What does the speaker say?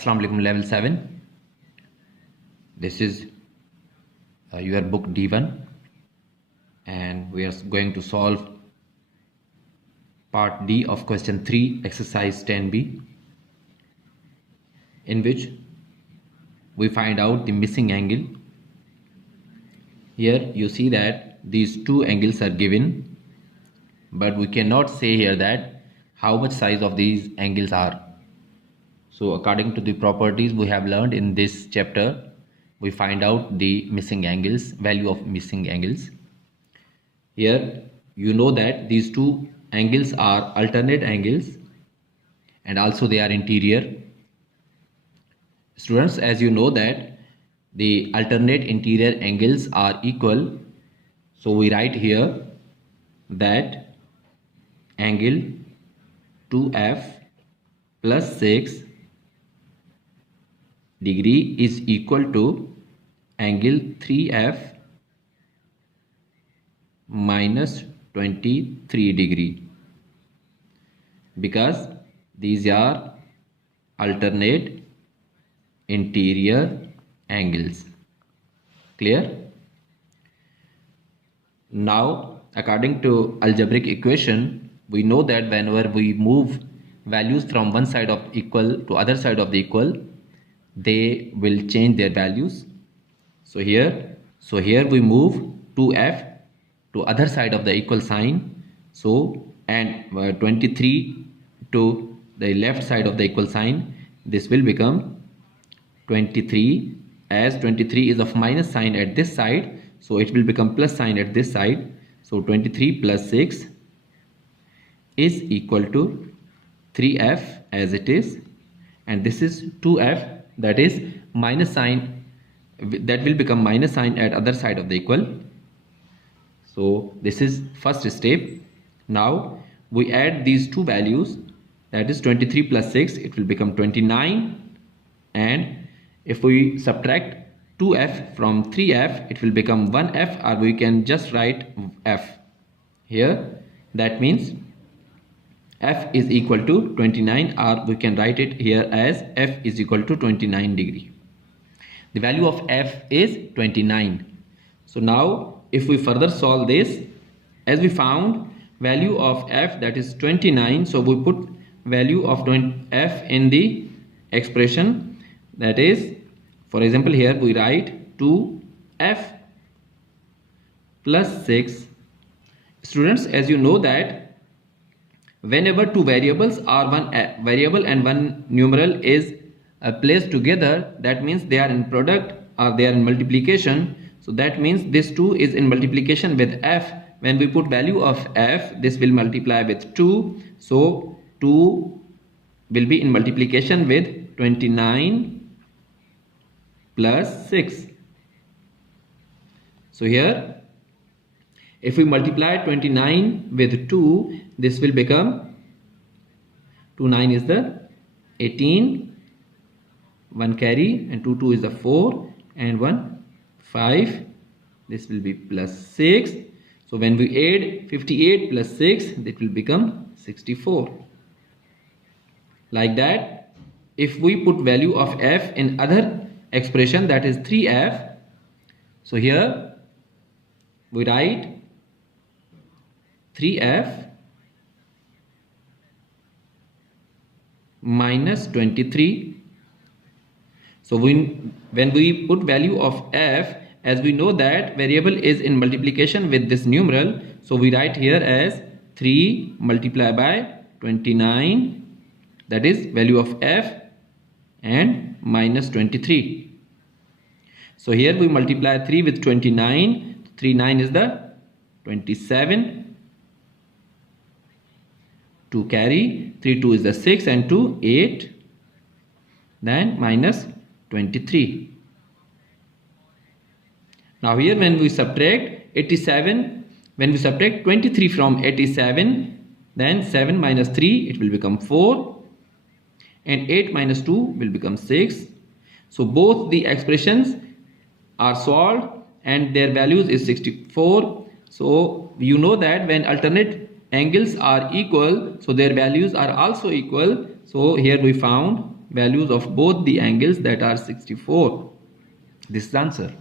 Assalamu alaikum, level 7. This is your book D1, and we are going to solve part D of question 3, exercise 10b, in which we find out the missing angle. Here you see that these two angles are given, but we cannot say here that how much size of these angles are. So according to the properties we have learned in this chapter, we find out the missing angles, value of missing angles. Here you know that these two angles are alternate angles and also they are interior. Students, as you know that the alternate interior angles are equal, so we write here that angle 2f plus 6 degree is equal to angle 3f minus 23 degree, because these are alternate interior angles. Clear? Now according to algebraic equation, we know that whenever we move values from one side of equal to other side of the equal, they will change their values. So here we move 2f to other side of the equal sign, so and 23 to the left side of the equal sign. This will become 23, as 23 is of minus sign at this side, so it will become plus sign at this side. So 23 plus 6 is equal to 3f as it is, and this is 2f, that is minus sign, that will become minus sign at other side of the equal. So this is first step. Now we add these two values, that is 23 plus 6, it will become 29, and if we subtract 2f from 3f, it will become 1f, or we can just write f here. That means f is equal to 29, or we can write it here as f is equal to 29 degree. The value of f is 29. So now if we further solve this, as we found value of f, that is 29, so we put value of f in the expression, that is, for example, here we write 2f plus 6. Students, as you know that whenever two variables or one variable and one numeral is placed together, that means they are in product or they are in multiplication. So that means this 2 is in multiplication with f. When we put value of f, this will multiply with 2, so 2 will be in multiplication with 29 plus 6. So here if we multiply 29 with 2, this will become 2 9 is the 18, 1 carry, and 2 2 is the 4, and 1 5. This will be plus 6. So when we add 58 plus 6, it will become 64. Like that, if we put value of f in other expression, that is 3f, so here we write 3f minus 23. So when we put value of f, as we know that variable is in multiplication with this numeral, so we write here as 3 multiplied by 29, that is value of f, and minus 23. So here we multiply 3 with 29, 3 9 is the 27, 2 carry, 3 2 is the 6, and 2 8, then minus 23. Now here when we subtract 87, when we subtract 23 from 87, then 7 minus 3, it will become 4, and 8 minus 2 will become 6. So both the expressions are solved and their values is 64. So you know that when alternate angles are equal, so their values are also equal. So here we found values of both the angles that are 64. This is the answer.